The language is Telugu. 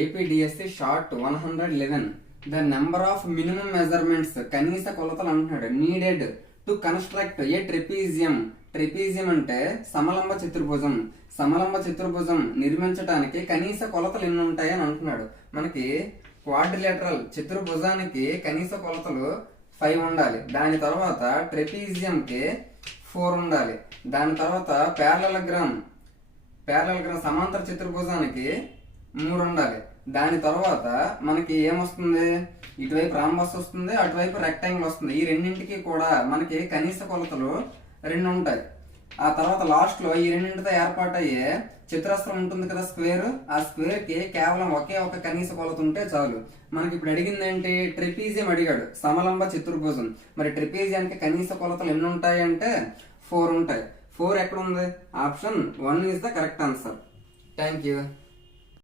APDSC short 111. The number of minimum measurements, కనీస కొలతలు అంటున్నాడు, needed to construct a trapezium. Trapezium అంటే సమలంబ చతుర్భుజం. సమలంబ చతుర్భుజం నిర్మించడానికి కనీస కొలతలు ఎన్ని ఉంటాయని అంటున్నాడు. మనకి క్వాడ్రిలేటరల్ చతుర్భుజానికి కనీస కొలతలు 5 ఉండాలి. దాని తర్వాత ట్రెపీజియం కి 4 ఉండాలి. దాని తర్వాత ప్యారలగ్రామ్ సమాంతర చతుర్భుజానికి 3 ఉండాలి. దాని తర్వాత మనకి ఏమొస్తుంది, ఇటువైపు రాంబస్ వస్తుంది, అటువైపు రెక్టాంగిల్ వస్తుంది. ఈ రెండింటికి కూడా మనకి కనీస కొలతలు 2 ఉంటాయి. ఆ తర్వాత లాస్ట్ లో ఈ రెండింటితో ఏర్పాటయ్యే చతురస్రం ఉంటుంది కదా, స్క్వేర్. ఆ స్క్వేర్ కి కేవలం ఒకే ఒక కనీస కొలత ఉంటే చాలు. మనకి ఇప్పుడు అడిగింది ఏంటి, ట్రెపీజియం అడిగాడు, సమలంబ చతుర్భుజం. మరి ట్రెపీజియానికి కనీస కొలతలు ఎన్ని ఉంటాయి అంటే 4 ఉంటాయి. 4 ఎక్కడ ఉంది? Option 1 is the correct answer. Thank you.